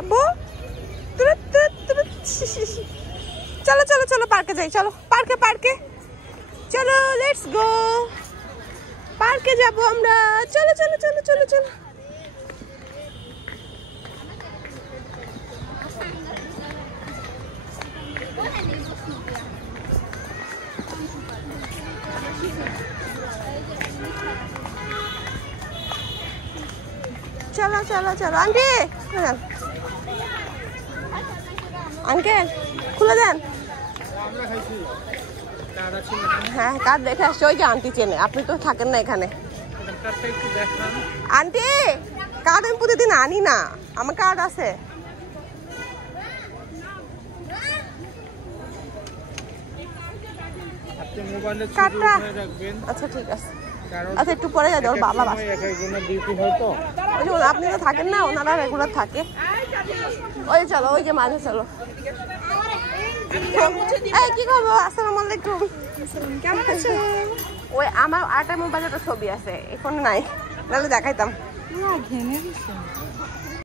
আব্বু চলো চলো চলো পার্কে যাই, চলো পার্কে পার্কে চলো, লেটস গো, পার্কে যাবো আমরা, চলো চলো চলো চলো চলো। চলো চলো চলো আন্টি আঙ্কেল খুলে দেন। হ্যাঁ কার্ড দেখে আসছে, ওই যে আন্টি চেনে, আপনি তো থাকেন না এখানে। আন্টি কার্ড আমি প্রতিদিন আনি না, আমার কার্ড আছে। কার্ডটা আচ্ছা ঠিক আছে, আচ্ছা একটু পরে যাই, ওর বাবা আপনি তো থাকেন না, ওনারা রেগুলার থাকে। ওই চলো ওই যে মাঝে চলো। এই কি খবর? আসসালামু আলাইকুম। কেমন আছো? ওই আমার আরেকটা মোবাইলে একটা ছবি আছে, এখন নাই, নাহলে দেখাইতাম।